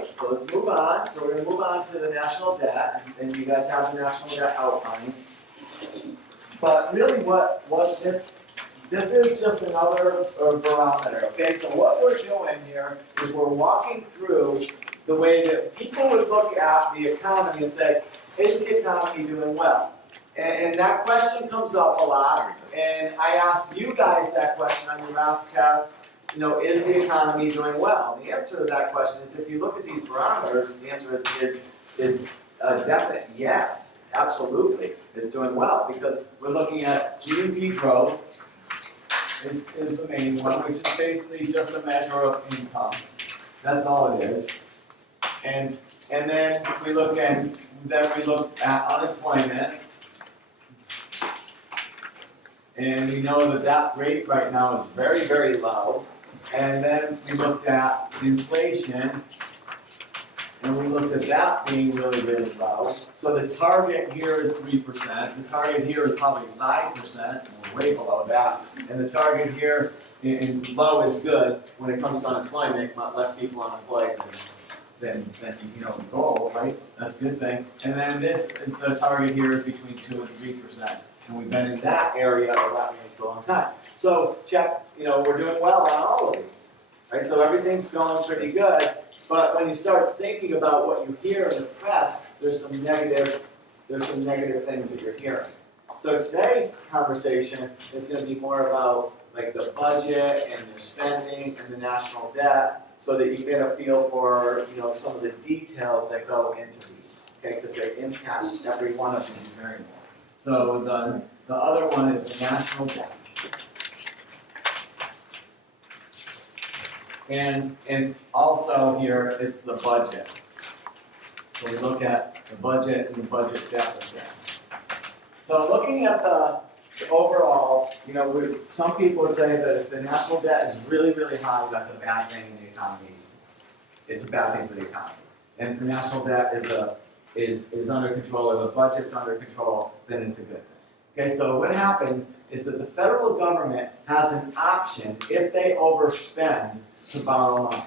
right, so let's move on. So we're gonna move on to the national debt, and you guys have the national debt outline. But really what this is just another barometer, okay? So what we're doing here is we're walking through the way that people would look at the economy and say, is the economy doing well? And that question comes up a lot, and I asked you guys that question on your math test, is the economy doing well? The answer to that question is, if you look at these barometers, the answer is a definite yes, absolutely, it's doing well, because we're looking at GDP growth is the main one, which is basically just a measure of income. That's all it is. And then we look at unemployment. And we know that rate right now is very, very low. And then we looked at inflation, and we looked at that being really, really low. So the target here is 3%. The target here is probably 5%. We're way below that. And the target here in low is good when it comes to unemployment. Less people unemployed than the goal, right? That's a good thing. And then the target here is between 2 and 3%. And we've been in that area of that range for a long time. So check, we're doing well on all of these, right? So everything's going pretty good. But when you start thinking about what you hear in the press, there's some negative things that you're hearing. So today's conversation is going to be more about like the budget and the spending and the national debt, so that you get a feel for some of the details that go into these, okay? Because they impact every one of these variables. So the other one is the national debt. And also here, it's the budget. So we look at the budget and the budget deficit. So looking at the overall, some people would say that if the national debt is really, really high, that's a bad thing in the economy. It's a bad thing for the economy. And if the national debt is under control, or the budget's under control, then it's a good thing. Okay, so what happens is that the federal government has an option, if they overspend, to borrow money.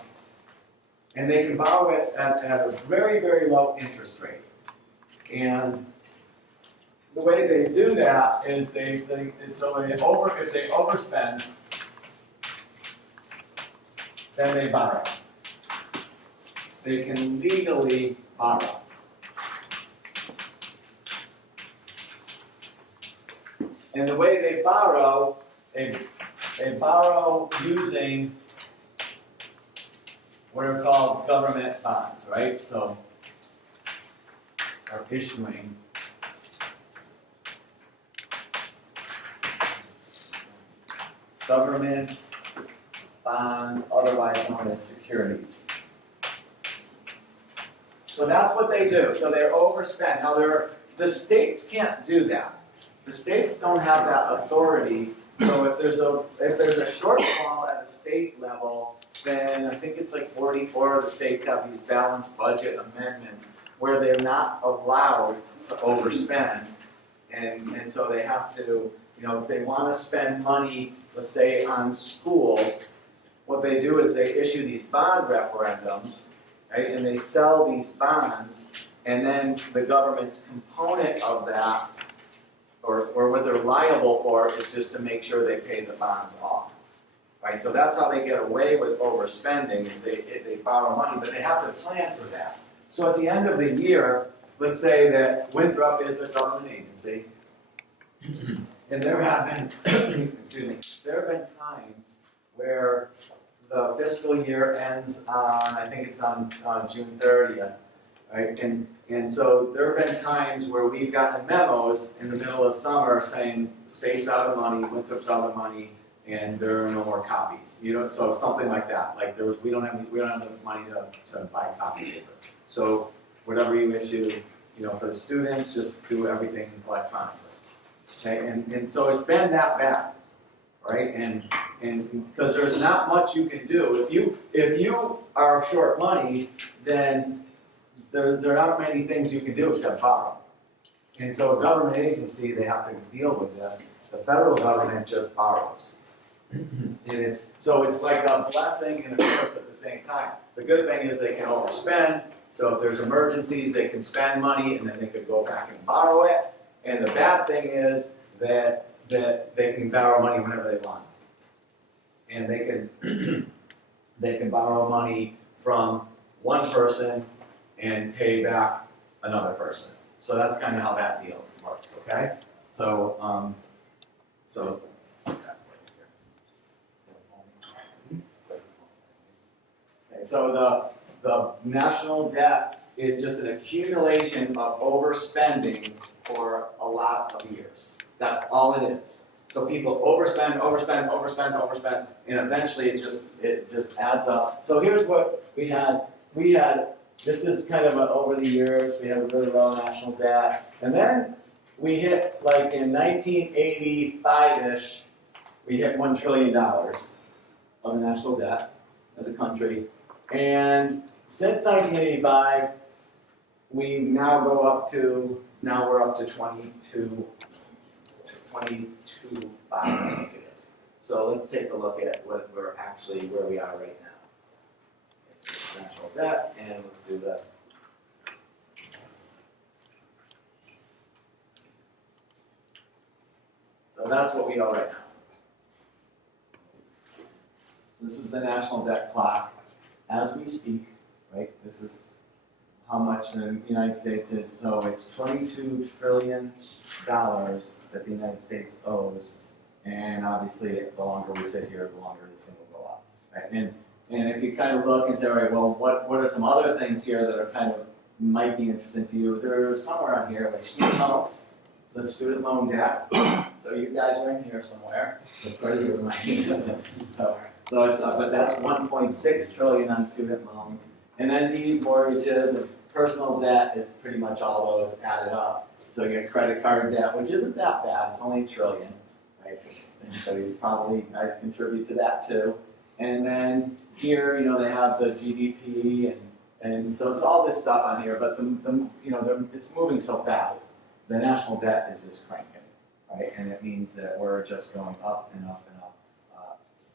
And they can borrow it at a very, very low interest rate. And the way they do that is if they overspend, then they borrow. They can legally borrow. And the way they borrow using what are called government bonds, right? So, are issuing government bonds, otherwise known as securities. So that's what they do. So they're overspent. Now the states can't do that. The states don't have that authority. So if there's a shortfall at the state level, then I think it's like 44 of the states have these balanced budget amendments where they're not allowed to overspend, and so they have to, if they want to spend money, let's say on schools, what they do is they issue these bond referendums, right, and they sell these bonds, and then the government's component of that, or what they're liable for, is just to make sure they pay the bonds off. Right, so that's how they get away with overspending, is they borrow money, but they have to plan for that. So at the end of the year, let's say that Winthrop is a government agency, and there have been, there have been times where the fiscal year ends on, I think it's on June 30th, right? And so there have been times where we've gotten memos in the middle of summer saying the state's out of money, Winthrop's out of money, and there are no more copies. So something like that. Like we don't have the money to buy copy paper. So whatever you issue, for the students, just do everything electronically. Okay, and so it's been that bad, right? And because there's not much you can do. If you are short money, then there aren't many things you can do except borrow. And so a government agency, they have to deal with this. The federal government just borrows. So it's like a blessing and a curse at the same time. The good thing is they can overspend, so if there's emergencies, they can spend money and then they could go back and borrow it. And the bad thing is that they can borrow money whenever they want. And they can borrow money from one person and pay back another person. So that's kind of how that deal works, okay? So, okay, so the national debt is just an accumulation of overspending for a lot of years. That's all it is. So people overspend, and eventually it just adds up. So here's what we had. This is kind of over the years, we had a really low national debt. And then we hit, like in 1985-ish, we hit $1 trillion of national debt as a country. And since 1985, we now we're up to 22.5, I think it is. So let's take a look at where we are right now. National debt, and let's do that. So that's what we are right now. So this is the national debt clock as we speak, right? This is how much the United States is. So it's $22 trillion that the United States owes, and obviously the longer we sit here, the longer this thing will go up, right? And if you kind of look and say, all right, well, what are some other things here that are kind of might be interesting to you? There's somewhere on here like student loan. So it's student loan debt. So you guys are in here somewhere. So it's but that's 1.6 trillion on student loans, and then these mortgages and personal debt is pretty much all those added up. So you get credit card debt, which isn't that bad. It's only $1 trillion, right? And so you probably guys contribute to that too. And then here, they have the GDP, and so it's all this stuff on here. But it's moving so fast. The national debt is just cranking, right? And it means that we're just going up and up and up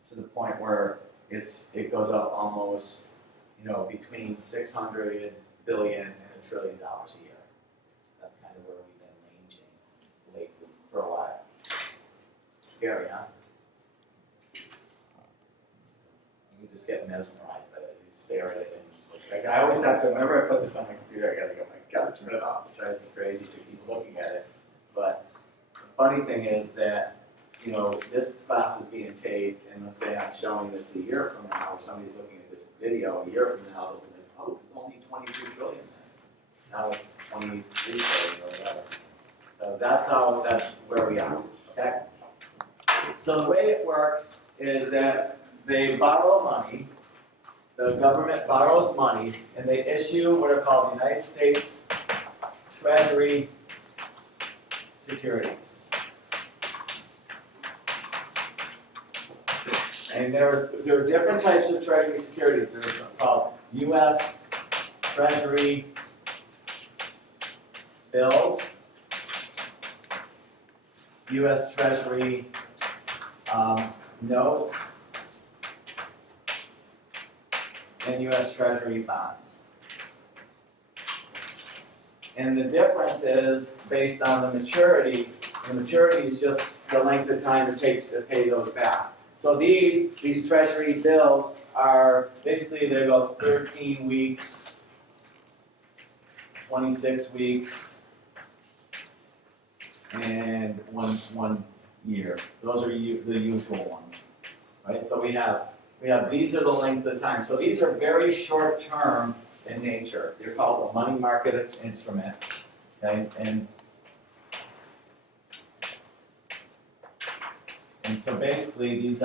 to the point where it goes up almost, between 600 billion and $1 trillion a year. That's kind of where we've been ranging lately for a while. Scary, huh? You just get mesmerized by it. You stare at it and just like I always have to, whenever I put this on my computer, I gotta go, my God, turn it off. It drives me crazy to keep looking at it. But the funny thing is that, this class is being taped, and let's say I'm showing this a year from now, or somebody's looking at this video a year from now, they'll be like, oh, it's only 22 trillion then. Now it's 23 trillion or whatever. So that's where we are, okay? So the way it works is that they borrow money, the government borrows money, and they issue what are called United States Treasury securities. And there are different types of Treasury securities. There's called U.S. Treasury bills, U.S. Treasury notes, and U.S. Treasury bonds. And the difference is based on the maturity. The maturity is just the length of time it takes to pay those back. So these Treasury bills are basically, they go 13 weeks, 26 weeks, and one year. Those are the usual ones, right? So we have these are the length of time. So these are very short term in nature. They're called a money market instrument, okay? And so basically this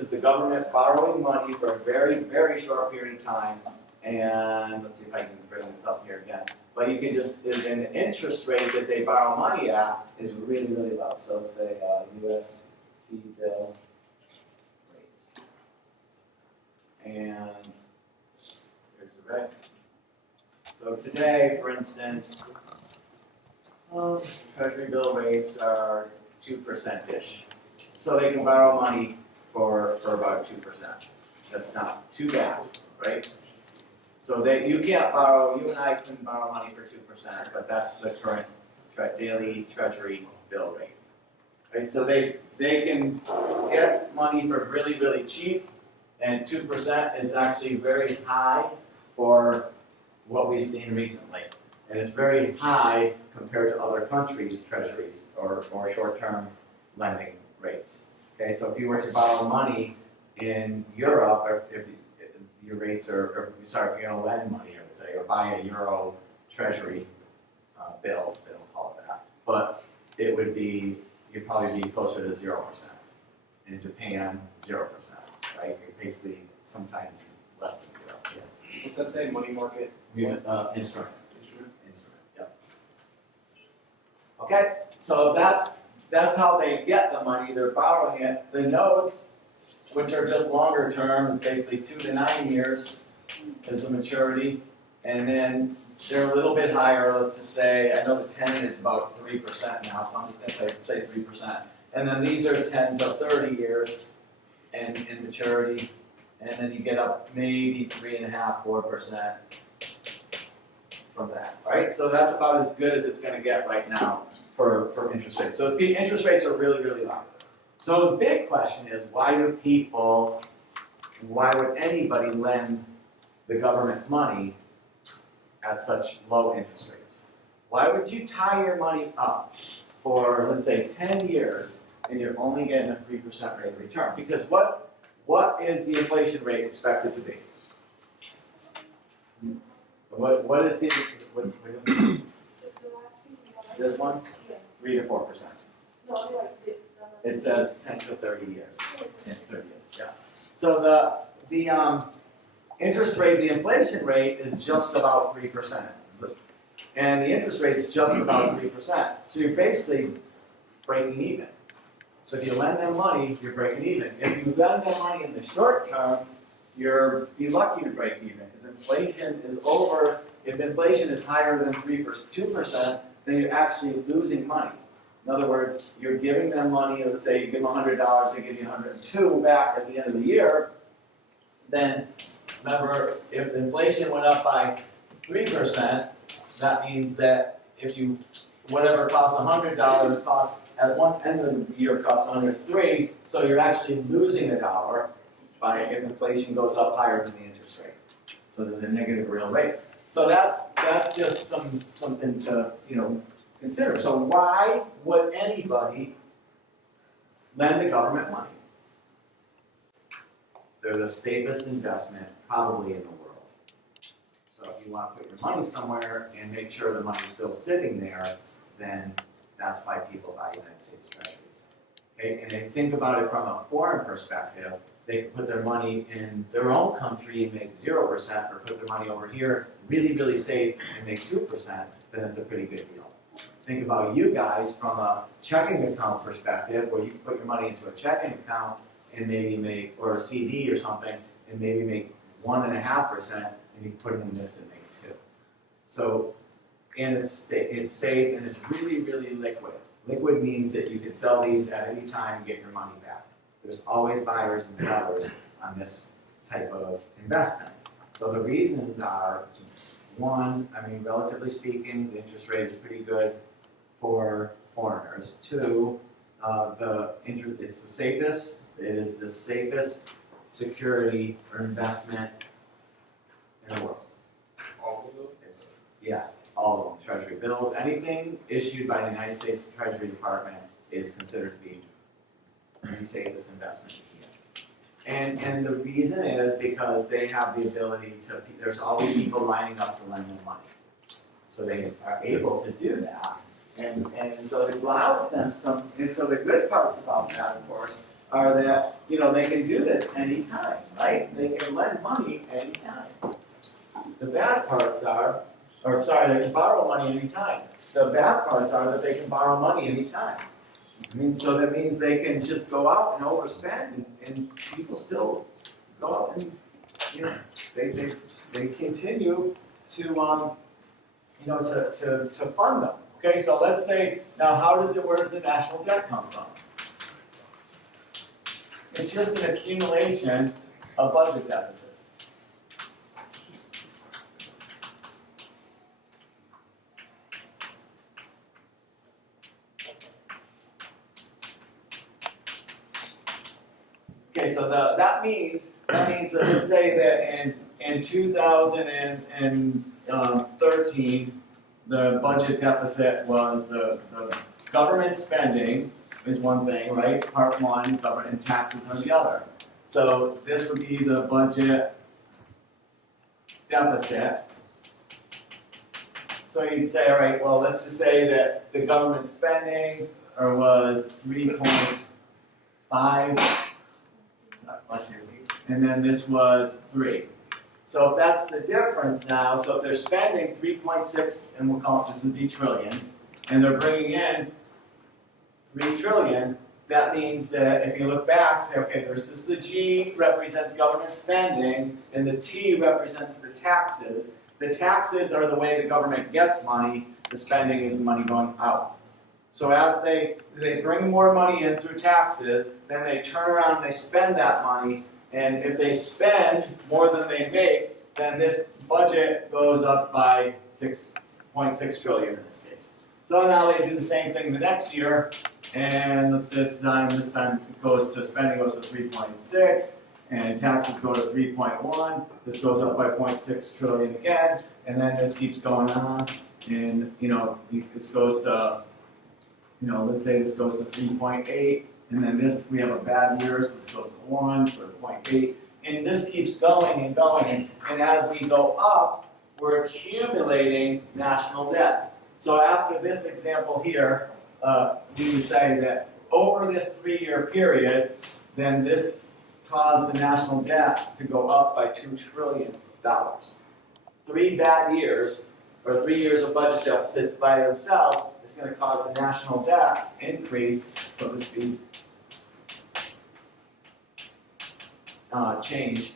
is the government borrowing money for a very, very short period of time. And let's see if I can bring this up here again. But you can and the interest rate that they borrow money at is really, really low. So let's say U.S. T-bill rates. And here's the rate. So today, for instance, Treasury bill rates are 2%-ish. so they can borrow money for about 2%. That's not too bad, right? So you can't borrow, you and I couldn't borrow money for 2%, but that's the current daily treasury bill rate. Right, so they can get money for really, really cheap, and 2% is actually very high for what we've seen recently. And it's very high compared to other countries' treasuries or short-term lending rates. Okay, so if you were to borrow money in Europe, or if your rates are, if you're going to lend money, I would say, or buy a euro treasury bill, they don't call it that, but it would be, you'd probably be closer to 0%. In Japan, 0%, right? You're basically sometimes less than 0, yes. What's that say, money market? Instrument. Instrument? Instrument, yep. Okay, so that's how they get the money, they're borrowing it. The notes, which are just longer term, it's basically 2 to 9 years is the maturity, and then they're a little bit higher, let's just say, I know the 10 is about 3% now, so I'm just going to say 3%. And then these are 10 to 30 years in maturity, and then you get up maybe 3.5%, 4% from that, right? So that's about as good as it's going to get right now for interest rates. So the interest rates are really, really low. So the big question is, why would anybody lend the government money at such low interest rates? Why would you tie your money up for, let's say, 10 years and you're only getting a 3% rate of return? Because what is the inflation rate expected to be? What is the, what's this one? 3 to 4%. It says 10 to 30 years. Yeah, 30 years, yeah. So the interest rate, the inflation rate is just about 3%. And the interest rate is just about 3%. So you're basically breaking even. So if you lend them money, you're breaking even. If you lend them money in the short term, you're be lucky to break even, because inflation is over. If inflation is higher than 2%, then you're actually losing money. In other words, you're giving them money, let's say you give them $100, they give you $102 back at the end of the year. Then remember, if inflation went up by 3%, that means that if you, whatever costs $100 costs at one end of the year costs $103, so you're actually losing $1 by if inflation goes up higher than the interest rate. So there's a negative real rate. So that's just something to consider. So why would anybody lend the government money? They're the safest investment probably in the world. So if you want to put your money somewhere and make sure the money's still sitting there, then that's why people buy United States Treasuries. Okay? And if you think about it from a foreign perspective, they can put their money in their own country and make 0%, or put their money over here, really, really safe, and make 2%, then it's a pretty good deal. Think about you guys from a checking account perspective, where you can put your money into a checking account and maybe make, or a CD or something, and maybe make 1.5%, and you can put it in this and make 2. So, and it's safe, and it's really, really liquid. Liquid means that you can sell these at any time and get your money back. There's always buyers and sellers on this type of investment. So the reasons are, one, I mean, relatively speaking, the interest rate is pretty good for foreigners. Two, it's the safest. It is the safest security or investment in the world. All of them? Yeah, all of them. Treasury bills, anything issued by the United States Treasury Department is considered to be the safest investment you can. And the reason is because they have the ability to, there's always people lining up to lend them money. So they are able to do that. And so it allows them some, and so the good parts about that, of course, are that, they can do this anytime, right? They can lend money anytime. The bad parts are, they can borrow money anytime. The bad parts are that they can borrow money anytime. So that means they can just go out and overspend, and people still go out and, they continue to, to fund them. Okay, so let's say, now where does the national debt come from? It's just an accumulation of budget deficits. Okay, so that means that let's say that in 2013, the budget deficit was the government spending is one thing, right? Part one, government and taxes are the other. So this would be the budget deficit. So you'd say, all right, well, let's just say that the government spending was 3.5, and then this was 3. So if that's the difference now, so if they're spending 3.6, and we'll call it, this would be trillions, and they're bringing in 3 trillion, that means that if you look back, say, okay, there's this, the G represents government spending, and the T represents the taxes. The taxes are the way the government gets money, the spending is the money going out. So as they bring more money in through taxes, then they turn around and they spend that money, and if they spend more than they make, then this budget goes up by 6.6 trillion in this case. So now they do the same thing the next year, and let's this time it goes to spending goes to 3.6, and taxes go to 3.1. This goes up by 0.6 trillion again, and then this keeps going on, and this goes to, let's say this goes to 3.8, and then this we have a bad year, so this goes to 1, so 0.8, and this keeps going and going, and as we go up, we're accumulating national debt. So after this example here, we would say that over this 3-year period, then this caused the national debt to go up by $2 trillion. 3 bad years, or 3 years of budget deficits by themselves, is going to cause the national debt increase, so to speak, change,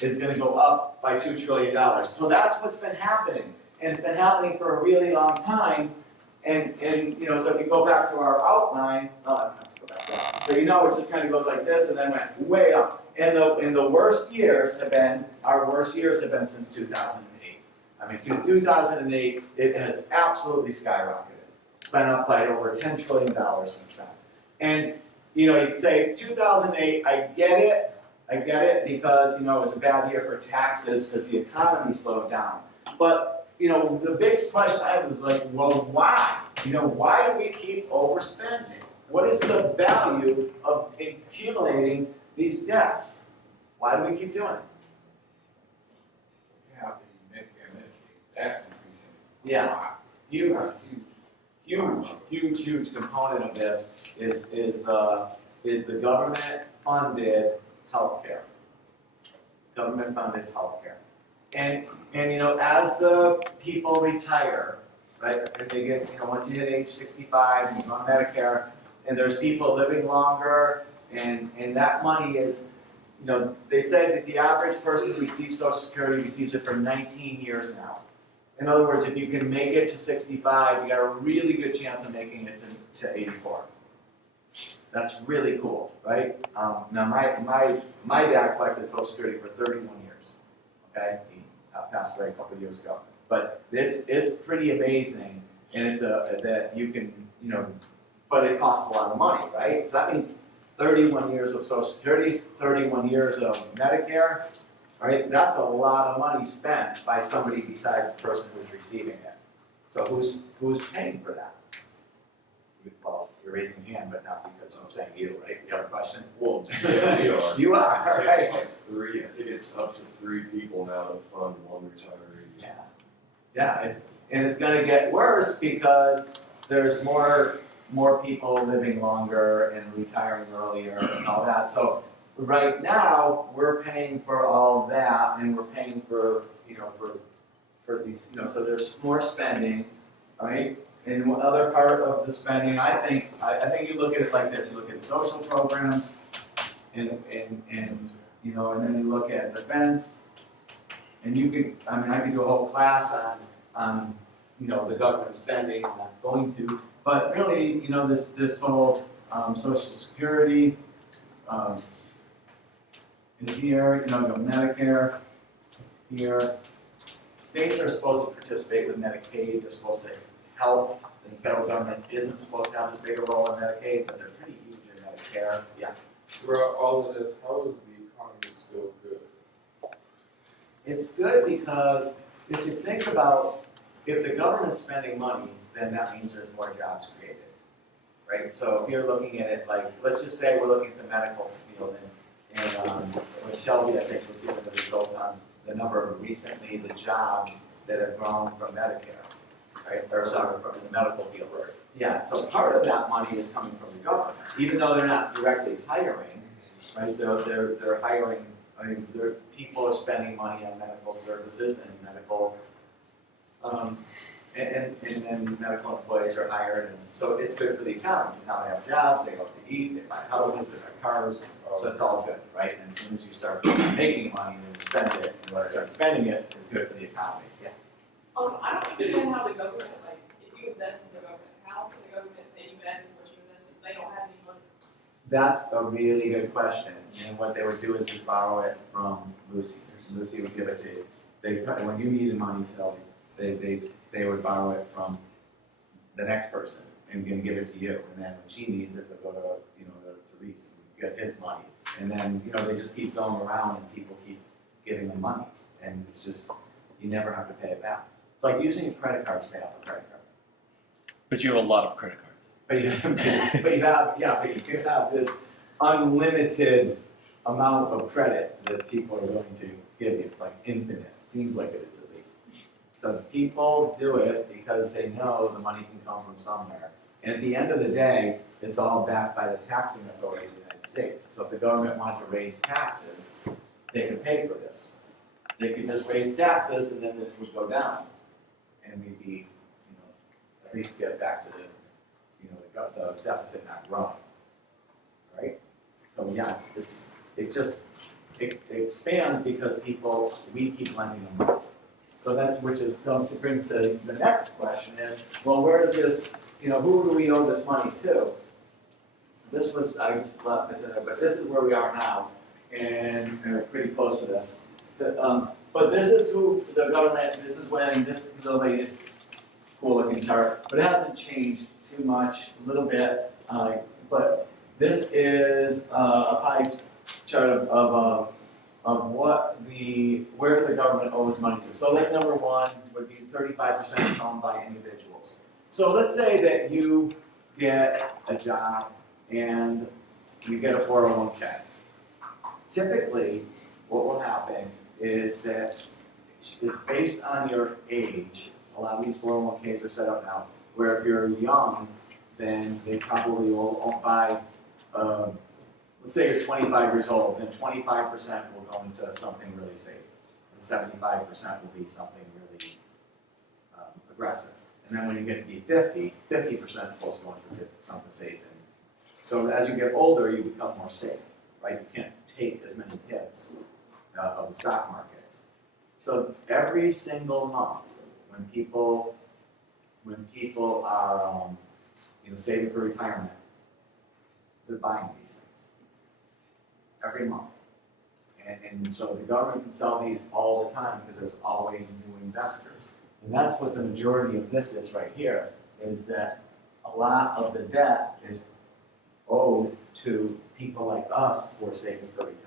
is going to go up by $2 trillion. So that's what's been happening. And it's been happening for a really long time. And so if you go back to our outline, I don't have to go back there. So it just kind of goes like this and then went way up. And the worst years have been, our worst years have been since 2008. I mean, 2008, it has absolutely skyrocketed. It's been up by over $10 trillion since then. And, you could say 2008, I get it because, it was a bad year for taxes because the economy slowed down. But the big question I have was like, well, why? Why do we keep overspending? What is the value of accumulating these debts? Why do we keep doing it? Yeah, the Medicare, Medicaid, that's increasing. Yeah. Huge. Huge component of this is the government-funded healthcare. Government-funded healthcare. And as the people retire, right, if they get, once you hit age 65, you go on Medicare, and there's people living longer, and that money is, they said that the average person who receives Social Security receives it for 19 years now. In other words, if you can make it to 65, you got a really good chance of making it to 84. That's really cool, right? Now my dad collected Social Security for 31 years. Okay, he passed away a couple of years ago. But it's pretty amazing, and it's that you can but it costs a lot of money, right? So that means 31 years of Social Security, 31 years of Medicare, right? That's a lot of money spent by somebody besides the person who's receiving it. So who's paying for that? Well, you're raising your hand, but not because I'm saying you, right? You have a question? Well, yeah, we are. You are, It right? takes like 3, I think it's up to 3 people now to fund 1 retiree. Yeah, it's going to get worse because there's more people living longer and retiring earlier and all that. So right now we're paying for all that, and we're paying for for these so there's more spending, right? And one other part of the spending, I think you look at it like this: you look at social programs, and then you look at defense, and I could do a whole class on the government spending. I'm not going to, but really this whole Social Security is here, you know, Medicare here. States are supposed to participate with Medicaid, they're supposed to help. The federal government isn't supposed to have as big a role in Medicaid, but they're pretty huge in Medicare, yeah. Throughout all of this, how is the economy still good? It's good because if you think about, if the government's spending money, then that means there's more jobs created, right? So if you're looking at it like, let's just say we're looking at the medical field, and with Shelby, I think, was giving the results on the number of recently the jobs that have grown from Medicare, right? Or sorry, from the medical field. Yeah, so part of that money is coming from the government, even though they're not directly hiring, right? They're hiring. I mean, people are spending money on medical services and medical, and then these medical employees are hired, and so it's good for the economy. Because now they have jobs, they go to eat, they buy houses, they buy cars, so it's all good, right? And as soon as you start making money, then you spend it, and when you start spending it, it's good for the economy. Yeah. I don't understand how the government, like, if you invest in the government, how can the government pay you back what you invest if they don't have any money? That's a really good question. And what they would do is just borrow it from Lucy. So Lucy would give it to you. When you needed money, Phil, they would borrow it from the next person and give it to you. And then when she needs it, they'll go to Reese and get his money. And then, they just keep going around and people keep giving them money. And it's just, you never have to pay it back. It's like using a credit card to pay off a credit card. But you have a lot of credit cards. But you have this unlimited amount of credit that people are willing to give you. It's like infinite. It seems like it is at least. So people do it because they know the money can come from somewhere. And at the end of the day, it's all backed by the taxing authorities of the United States. So if the government wanted to raise taxes, they could pay for this. They could just raise taxes and then this would go down. And we'd be, at least get back to the deficit not growing, right? So yeah, it expands because we keep lending them money. So brings to the next question is, well, where does this, who do we owe this money to? I just left this in there, but this is where we are now, and we're pretty close to this. But this is who the government, this is the latest cool looking chart, but it hasn't changed too much, a little bit, but this is a pie chart of where the government owes money to. So like number one would be 35% is owned by individuals. So let's say that you get a job and you get a 401k. Typically, what will happen is that it's based on your age. A lot of these 401ks are set up now, where if you're young, then they probably will buy, let's say you're 25 years old, then 25% will go into something really safe, and 75% will be something really aggressive. And then when you get to be 50, 50% is supposed to go into something safe. And so as you get older, you become more safe, right? You can't take as many hits of the stock market. So every single month, when people are saving for retirement, they're buying these things every month, and so the government can sell these all the time because there's always new investors, and that's what the majority of this is right here. Is that a lot of the debt is owed to people like us who are saving for retirement.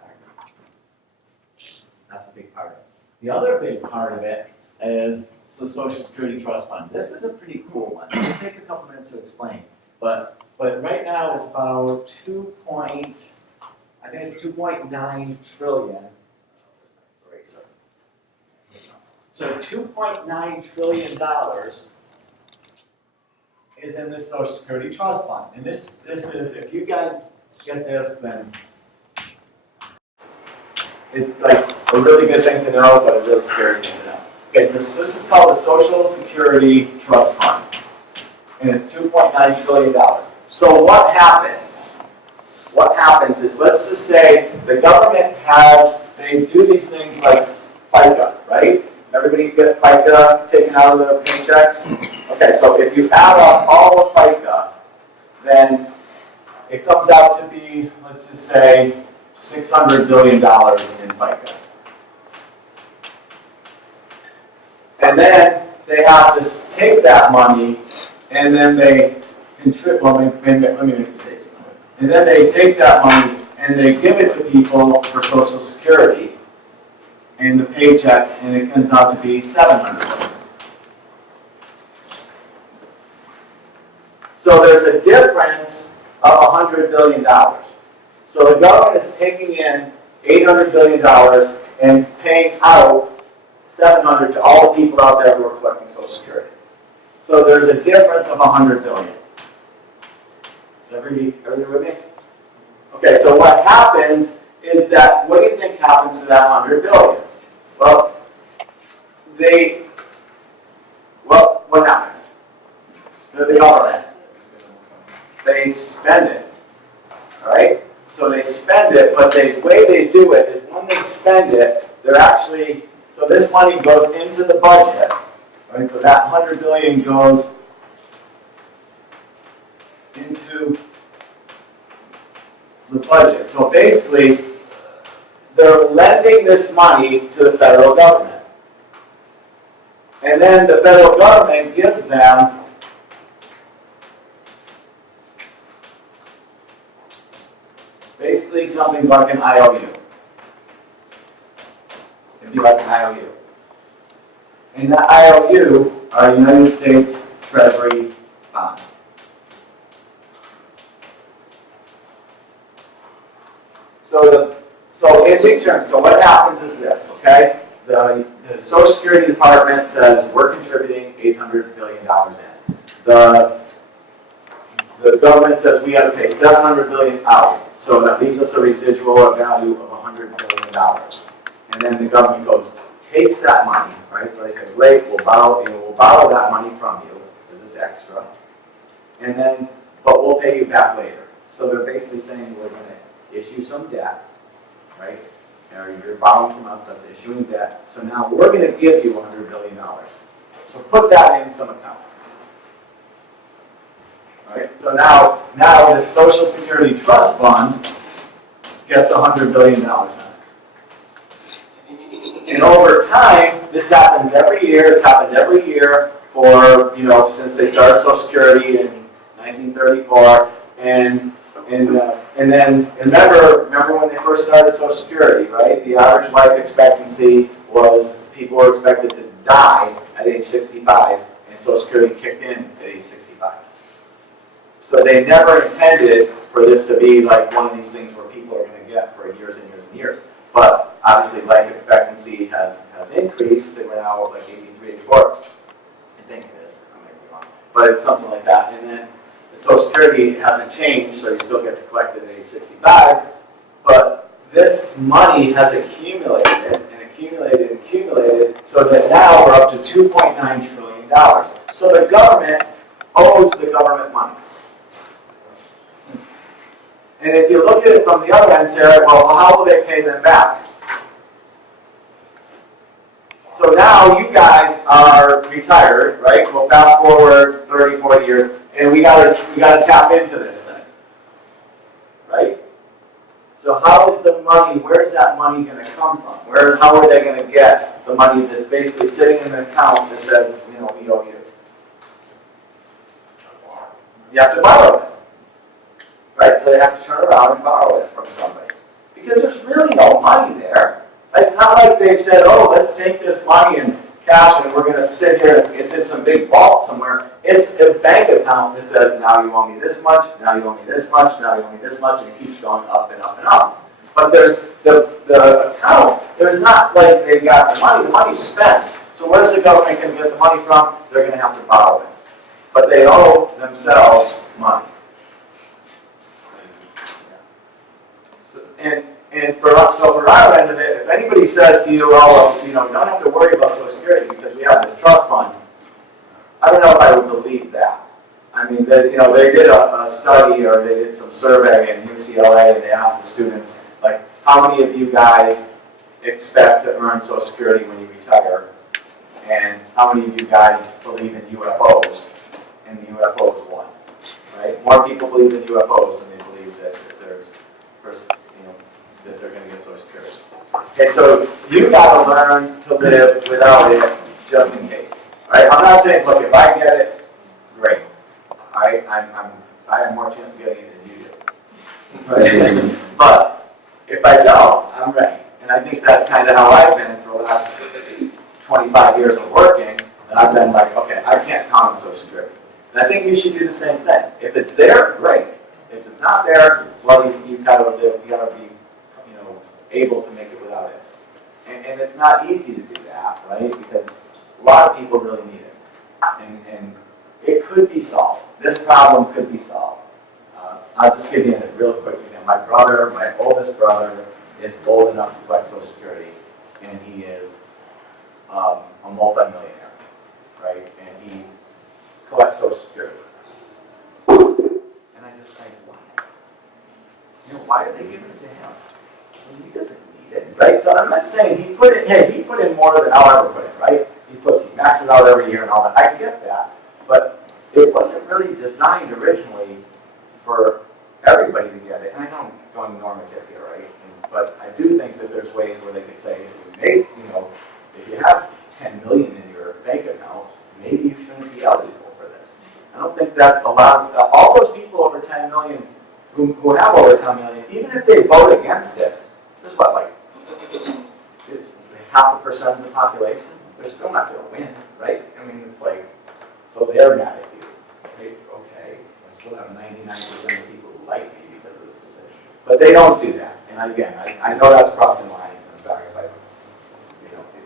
That's a big part of it. The other big part of it is the Social Security Trust Fund. This is a pretty cool one. It'll take a couple minutes to explain, but right now it's about 2.9 trillion. So $2.9 trillion is in this Social Security Trust Fund, and this is, if you guys get this, then it's like a really good thing to know, but a really scary thing to know. Okay, this is called the Social Security Trust Fund, and it's $2.9 trillion. So what happens? What happens is, let's just say the government they do these things like FICA, right? Everybody get FICA taken out of their paychecks? Okay, so if you add up all of FICA, then it comes out to be, let's just say, $600 billion in FICA. And then they have to take that money and then they contribute, well, let me make this easy. And then they take that money and they give it to people for Social Security and the paychecks, and it comes out to be $700 billion. So there's a difference of $100 billion. So the government is taking in $800 billion and paying out $700 to all the people out there who are collecting Social Security. So there's a difference of $100 billion. Is everybody with me? Okay, so what happens is that, what do you think happens to that $100 billion? Well, what happens? The government. They spend it, right? So they spend it, but the way they do it is when they spend it, they're actually, so this money goes into the budget, right? So that $100 billion goes into the budget. So basically, they're lending this money to the federal government. And then the federal government gives them basically something like an IOU. It'd be like an IOU. And the IOU are United States Treasury bonds. So in return, so what happens is this, okay? The Social Security Department says we're contributing $800 billion in. The government says we got to pay $700 billion out, so that leaves us a residual value of $100 billion. And then the government takes that money, right? So they say, great, we'll borrow that money from you because it's extra, and then, but we'll pay you back later. So they're basically saying we're going to issue some debt, right? Or you're borrowing from us, that's issuing debt. So now we're going to give you $100 billion. So put that in some account. Right? So now this Social Security Trust Fund gets $100 billion on it. And over time, this happens every year. It's happened every year for, since they started Social Security in 1934. And then remember when they first started Social Security, right? The average life expectancy was people were expected to die at age 65, and Social Security kicked in at age 65. So they never intended for this to be like one of these things where people are going to get for years and years and years. But obviously life expectancy has increased, and we're now like 83, 84. I think it is, I might be wrong. But it's something like that. And then Social Security hasn't changed, so you still get to collect it at age 65. But this money has accumulated and accumulated and accumulated, so that now we're up to $2.9 trillion. So the government owes the government money. And if you look at it from the other end, Sarah, well, how will they pay them back? So now you guys are retired, right? Well, fast forward 30, 40 years, and we gotta tap into this thing, right? So how is the money, where's that money gonna come from? How are they gonna get the money that's basically sitting in an account that says, we owe you? You have to borrow it. Right? So they have to turn around and borrow it from somebody. Because there's really no money there. It's not like they've said, oh, let's take this money and cash and we're going to sit here and it's in some big vault somewhere. It's a bank account that says, now you owe me this much, now you owe me this much, now you owe me this much, and it keeps going up and up and up. But there's the account, there's not like they got the money's spent. So where's the government going to get the money from? They're going to have to borrow it. But they owe themselves money. And for our end of it, if anybody says to you, oh, well, you don't have to worry about Social Security because we have this trust fund, I don't know if I would believe that. I mean, they did a study or they did some survey in UCLA and they asked the students, like, how many of you guys expect to earn Social Security when you retire? And how many of you guys believe in UFOs? And the UFOs won, right? More people believe in UFOs than they believe Okay, so you gotta learn to live without it, just in case, right? I'm not saying, look, if I get it, great. I have more chance of getting it than you do. Right? But if I don't, I'm ready. And I think that's kind of how I've been for the last 25 years of working. And I've been like, okay, I can't count on Social Security. And I think you should do the same thing. If it's there, great. If it's not there, well, you gotta live, you gotta be, able to make it without it. And it's not easy to do that, right? Because a lot of people really need it. And it could be solved. This problem could be solved. I'll just give you a real quick example. My oldest brother is old enough to collect Social Security, and he is a multimillionaire, right? And he collects Social Security. And I just think, why? Why are they giving it to him? He doesn't need it, right? So I'm not saying he put in more than I'll ever put in, right? He maxes out every year and all that. I get that, but it wasn't really designed originally for everybody to get it. And I know I'm going normative here, right? But I do think that there's ways where they could say, if you have 10 million in your bank account, maybe you shouldn't be eligible for this. I don't think that all those people over 10 million who have over 10 million, even if they vote against it, there's what, like, 0.5% of the population? They're still not going to win, right? I mean, it's like, so they're mad at you. Right? Okay, I still have 99% of people who like me because of this decision. But they don't do that. And again, I know that's crossing lines, and I'm sorry if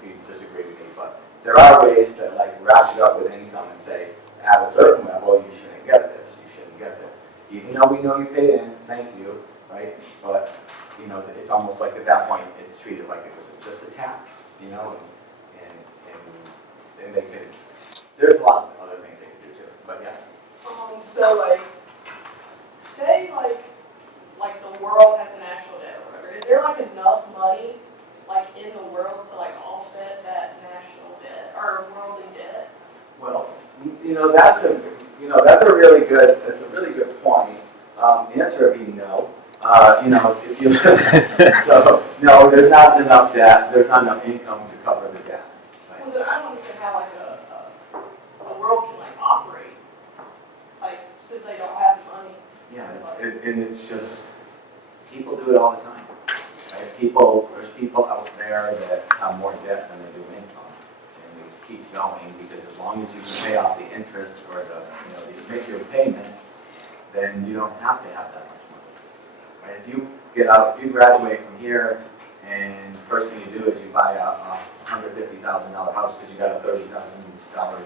you disagree with me, but there are ways to like ratchet up with income and say, at a certain level, you shouldn't get this, you shouldn't get this. Even though we know you paid in, thank you, right? But it's almost like at that point it's treated like it was just a tax, and they could. There's a lot of other things they could do too, but yeah. So say the world has a national debt or whatever. Is there enough money in the world to offset that national debt or worldly debt? Well, that's a really good point. The answer would be no. If you so no, there's not enough debt. There's not enough income to cover the debt. Right? Well, then I don't understand how a world can operate since they don't have money. Yeah, it's just people do it all the time. Right? There's people out there that have more debt than they do income, and we keep going because as long as you can pay off the interest or you make your payments, then you don't have to have that much money. Right? If you graduate from here, and the first thing you do is you buy a $150,000 house because you got a $30,000 a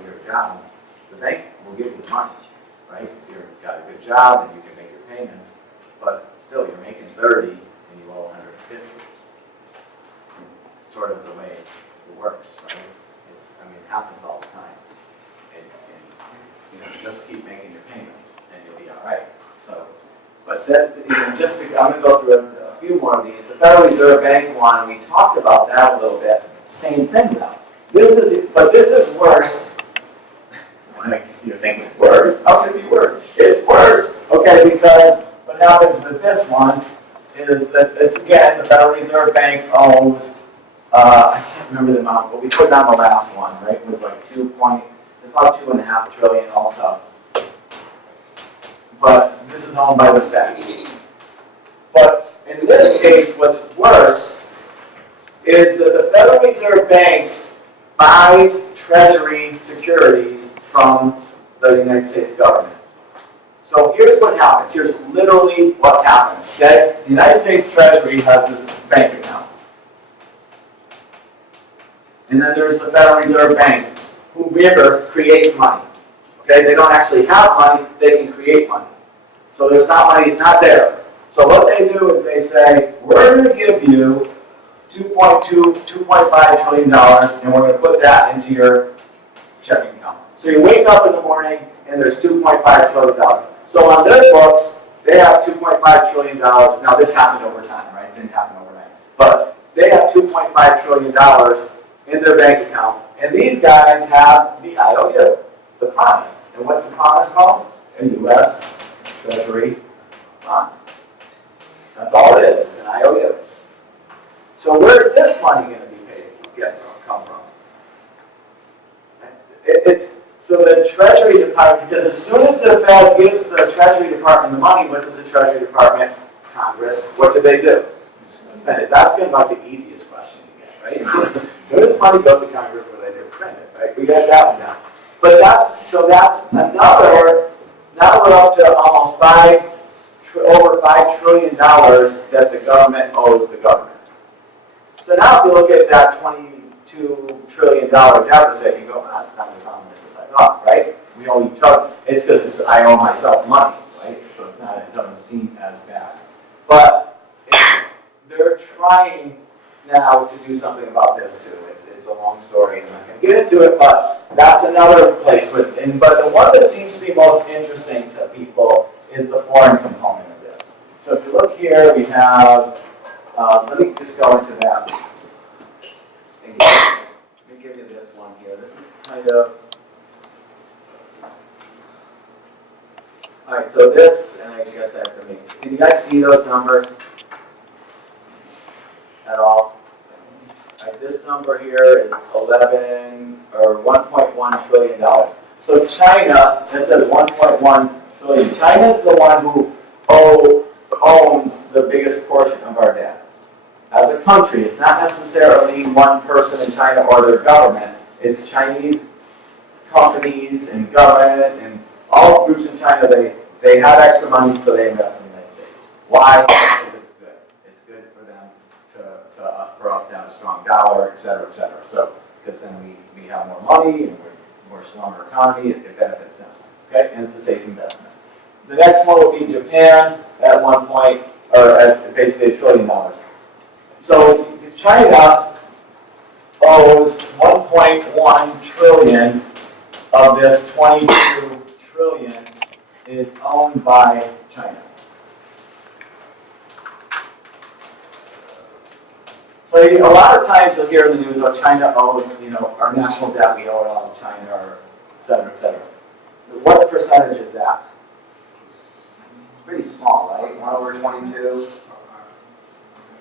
year job, the bank will give you the money, right? If you've got a good job, then you can make your payments, but still you're making 30 and you owe 150. It's sort of the way it works, right? It happens all the time. And just keep making your payments and you'll be all right. So, but I'm going to go through a few more of these. The Federal Reserve Bank one, and we talked about that a little bit. Same thing though. This is worse. You're thinking worse? How can it be worse? It's worse. Okay, because what happens with this one is that it's again the Federal Reserve Bank owns. I can't remember the amount, but we put it on the last one, right? It was it's about $2.5 trillion also. But this is owned by the Fed. But in this case, what's worse is that the Federal Reserve Bank buys Treasury securities from the United States government. So here's what happens. Here's literally what happens. Okay? The United States Treasury has this bank account. And then there's the Federal Reserve Bank, who creates money. Okay? They don't actually have money, they can create money. So there's not money, it's not there. So what they do is they say, we're going to give you $2.5 trillion, and we're going to put that into your checking account. So you wake up in the morning, and there's $2.5 trillion. So on their books, they have $2.5 trillion. Now this happened over time, right? It didn't happen overnight. But they have $2.5 trillion in their bank account. And these guys have the IOU, the promise. And what's the promise called? A U.S. Treasury bond. That's all it is. It's an IOU. So where's this money gonna be come from? So the Treasury Department, because as soon as the Fed gives the Treasury Department the money, what does the Treasury Department, Congress, what do? Spend it. That's been like the easiest question to get, right? As soon as money goes to Congress, what do? Print it, right? We got that one down. But that's another, now we're up to almost over $5 trillion that the government owes the government. So now if you look at that $22 trillion deficit, you go, it's not as ominous as I thought, right? We owe each other. It's because I owe myself money, right? So it doesn't seem as bad. But they're trying now to do something about this too. It's a long story, I'm not going to get into it, but that's another place. But the one that seems to be most interesting to people is the foreign component of this. So if you look here, we have, let me just go into that. Let me give you this one here. This is kind of, all right, so this, and I guess I have to make, can you guys see those numbers at all? Right, this number here is 1.1 trillion dollars. So China, that says 1.1 trillion. China's the one who owns the biggest portion of our debt. As a country, it's not necessarily one person in China or their government. It's Chinese companies and government and all groups in China. They have extra money, so they invest in the United States. Why? Because it's good. It's good for them for us to have a strong dollar, et cetera, et cetera. So, because then we have more money and we're more stronger economy, it benefits them. Okay, and it's a safe investment. The next one would be Japan at one point, or at basically $1 trillion. So China owes 1.1 trillion of this 22 trillion is owned by China. So a lot of times you'll hear in the news, oh, China owes, our national debt, we owe it all to China, or et cetera, et cetera. What percentage is that? It's pretty small, right? 1 over 22?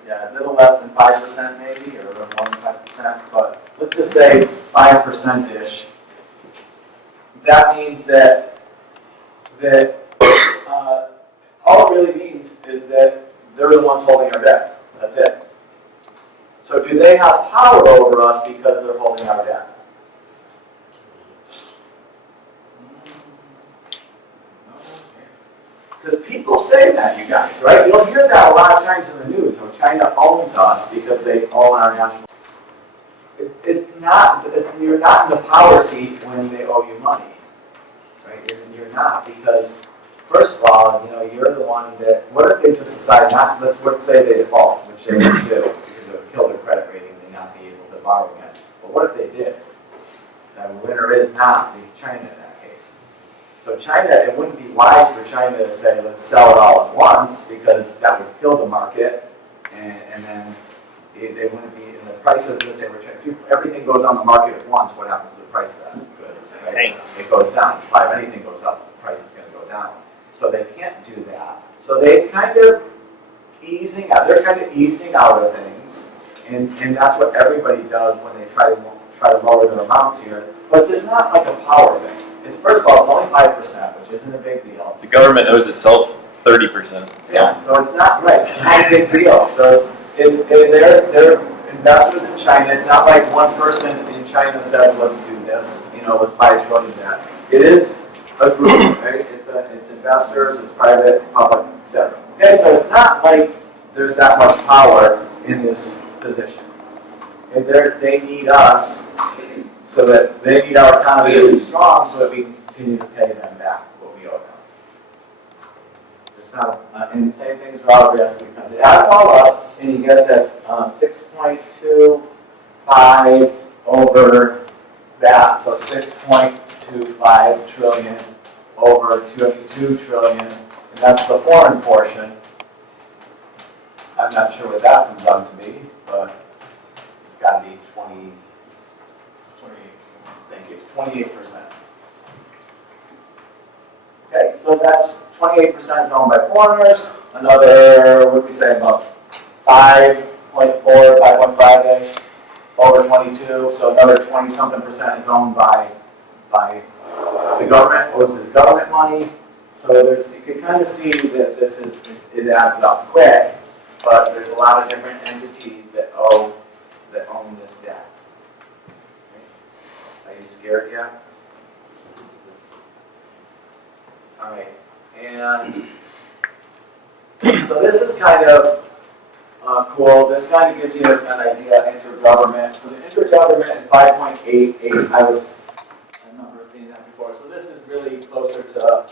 Yeah, a little less than 5% maybe, or a little more than 5%, but let's just say 5%-ish. That means that all it really means is that they're the ones holding our debt. That's it. So do they have power over us because they're holding our debt? Because people say that, you guys, right? You'll hear that a lot of times in the news. Oh, China owns us because they own our national. You're not in the power seat when they owe you money, right? You're not, because first of all, you're the one that. What if they just decide not? Let's say they default, which they wouldn't do because it would kill their credit rating and they not be able to borrow again. But what if they did? The winner is not China in that case. So China, it wouldn't be wise for China to say, let's sell it all at once, because that would kill the market, and then they wouldn't be in the prices that they were trying. Everything goes on the market at once, what happens to the price of that good? Right? Thanks. It goes down. Supply of anything goes up, the price is going to go down. So they can't do that. So they're kind of easing out of things, and that's what everybody does when they try to lower their amounts here. But there's not like a power thing. First of all, it's only 5%, which isn't a big deal. The government owes itself 30%. So. Yeah, so it's not right. It's not a big deal. So they're investors in China. It's not like one person in China says, let's do this. Let's buy $1 trillion of that. It is a group, right? It's investors, it's private, it's public, etc. Okay, so it's not like there's that much power in this position. Okay, they need us, so that they need our economy to be strong, so that we can continue to pay them back what we owe them. It's not, and the same thing is for all the rest of the country. Add it all up, and you get that 6.25 over that, so 6.25 trillion over 22 trillion, and that's the foreign portion. I'm not sure what that comes out to be, but it's got to be 28%. Thank you, 28%. Okay, so that's 28% is owned by foreigners. Another, what did we say, about 5% 5.4, 5.5-ish, over 22, so another 20-something% is owned by the government, or is it government money? So there's, you can kind of see that it adds up quick, but there's a lot of different entities that own this debt. Are you scared yet? All right, and so this is kind of cool. This kind of gives you an idea, intergovernment. So the intergovernment is 5.88. I remember seeing that before. So this is really closer to,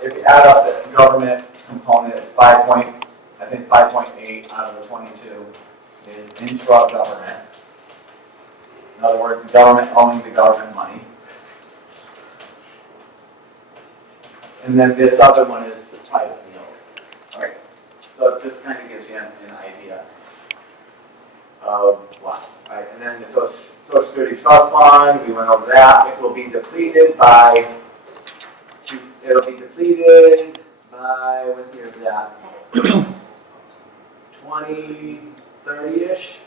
if you add up the government component, it's 5.8 out of the 22 is intra-government. In other words, the government owning the government money. And then this other one is the private owned. All right. So it just kind of gives you an idea of what. All right. And then the Social Security Trust Fund, we went over that. It will be depleted by, what year is that? 2030-ish.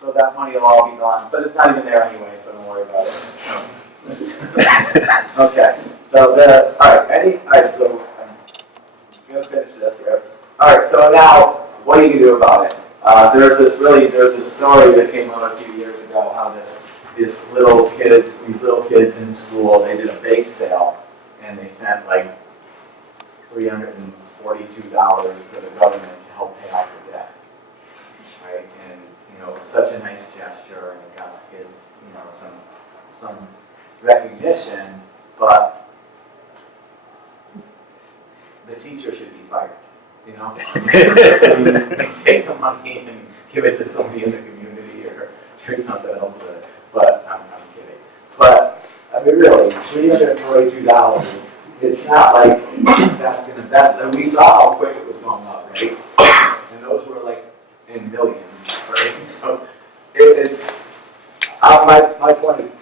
So that money will all be gone. But it's not even there anyway, so don't worry about it. Okay. So all right, so I'm gonna finish this here. All right, so now, what are you gonna do about it? There's this story that came out a few years ago, how these little kids in school, they did a bake sale, and they sent like $342 to the government to help pay off the debt, right? And it was such a nice gesture, and it got the kids, some recognition, but the teacher should be fired, take the money and give it to somebody in the community or do something else with it. But I'm kidding. But I mean, really, $342. It's not like and we saw how quick it was going up, right? And those were like in millions, right? So it's my point is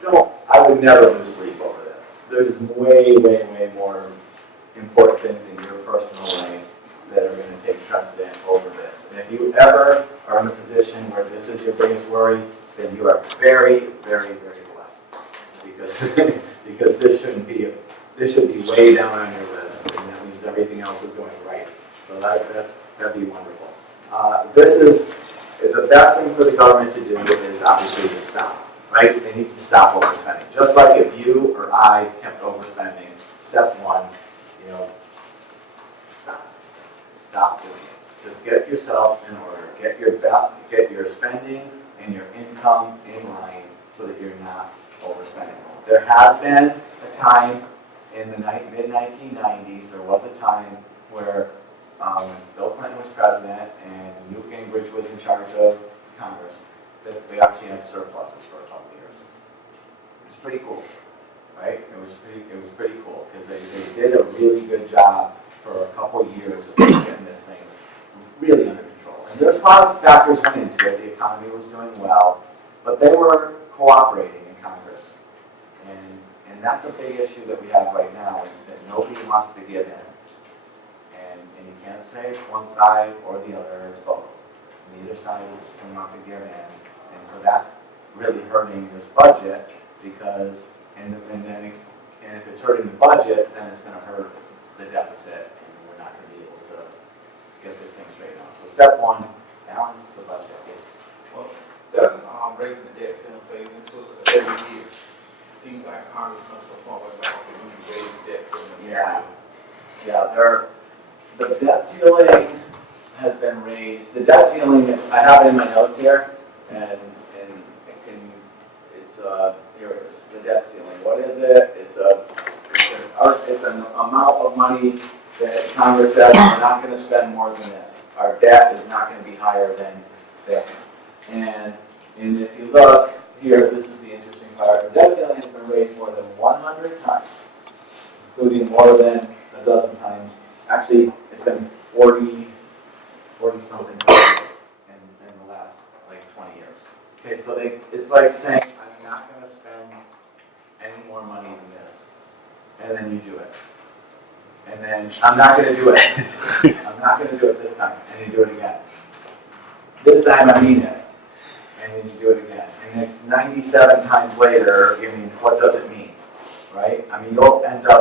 I would never lose sleep over this. There's way, way, way more important things in your personal life that are going to take precedent over this. And if you ever are in a position where this is your biggest worry, then you are very, very, very blessed. Because this should be way down on your list, and that means everything else is going right. So that'd be wonderful. This is the best thing for the government to do is obviously to stop. Right? They need to stop overspending. Just like if you or I kept overspending, step one, stop doing it. Just get yourself in order. Get your spending and your income in line so that you're not overspending. There has been a time in the mid-1990s, there was a time where Bill Clinton was president and Newt Gingrich was in charge of Congress, that we actually had surpluses for a couple of years. It was pretty cool, right? It was pretty cool because they did a really good job for a couple of years of getting this thing really under control. And there's a lot of factors went into it. The economy was doing well, but they were cooperating in Congress. And that's a big issue that we have right now is that nobody wants to give in. And you can't say one side or the other, it's both. Neither side wants to give in. And so that's really hurting this budget because, and if it's hurting the budget, then it's going to hurt the deficit, and we're not going to be able to get this thing straightened out. So step one, balance the budget. Well, doesn't raising the debt ceiling phase into it? Because every year, it seems like Congress comes to a point where we need to raise debt ceiling. Yeah, the debt ceiling has been raised. The debt ceiling is, I have it in my notes here, and here it is, the debt ceiling. What is it? It's an amount of money that Congress said we're not going to spend more than this. Our debt is not going to be higher than this. And if you look here, this is the interesting part. The debt ceiling has been raised more than 100 times, including more than a dozen times. Actually, it's been 40 something times in the last like 20 years. Okay, so it's like saying, I'm not going to spend any more money than this. And then you do it. And then, I'm not going to do it. I'm not going to do it this time. And you do it again. this time I mean it. And then you do it again. And it's 97 times later, I mean, what does it mean? Right? I mean,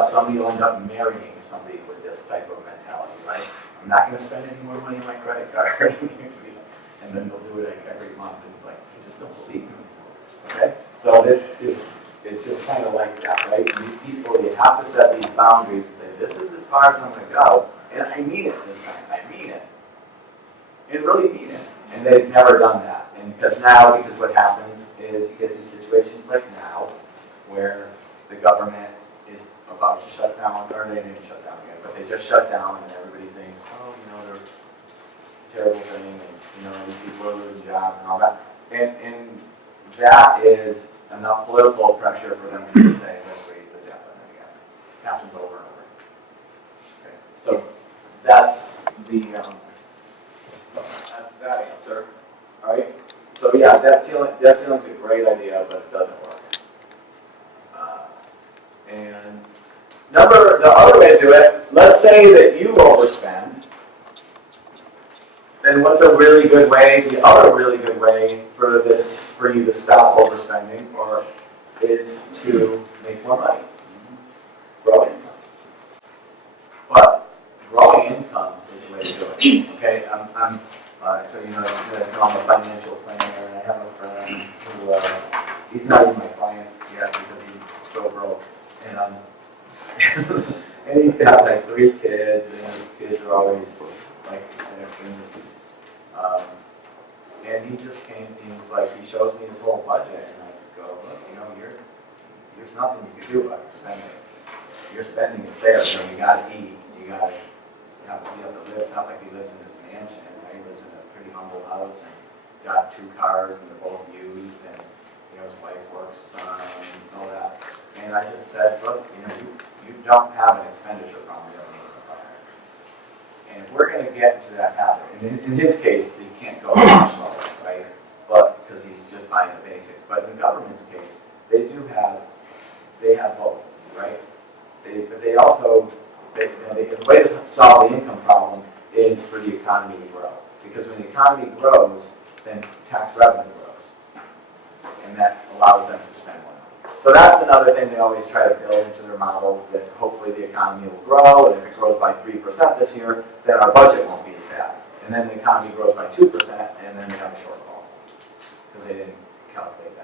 somebody will end up marrying somebody with this type of mentality, right? I'm not going to spend any more money on my credit card. And then they'll do it every month and like, you just don't believe me. Okay? So it's just kind of like that, right? You people, you have to set these boundaries and say, this is as far as I'm going to go. And I mean it this time. I mean it. And really mean it. And they've never done that. And because what happens is you get these situations like now where the government is about to shut down, or they didn't shut down yet, but they just shut down and everybody thinks, oh, they're a terrible thing, and, these people are losing jobs and all that. And that is enough political pressure for them to just say, let's raise the debt limit again. It happens over and over. Okay. So that's that answer. All right. So yeah, debt ceiling's a great idea, but it doesn't work. And the other way to do it, let's say that you overspend, then what's a really good way, the other really good way for you to stop overspending is to make more money, grow income. But growing income is the way to do it, okay? So you know I'm a financial planner, and I have a friend who, he's not even my client yet because he's so broke. And he's got like 3 kids, and his kids are always like sick. And he just came, he shows me his whole budget, and I go, look, there's nothing you can do about your spending. Your spending is there, you gotta eat, you have to live. It's not like he lives in this mansion, right? He lives in a pretty humble house, and got 2 cars, and they're both used, and his wife works, and all that. And I just said, look, you don't have an expenditure problem you don't need to retire. And if we're going to get into that habit, and in his case, you can't go much lower, right? But because he's just buying the basics. But in the government's case, they have both, right? They also, the way to solve the income problem is for the economy to grow. Because when the economy grows, then tax revenue grows. And that allows them to spend more. So that's another thing they always try to build into their models, that hopefully the economy will grow, and if it grows by 3% this year, then our budget won't be as bad. And then the economy grows by 2%, and then we have a shortfall, because they didn't calculate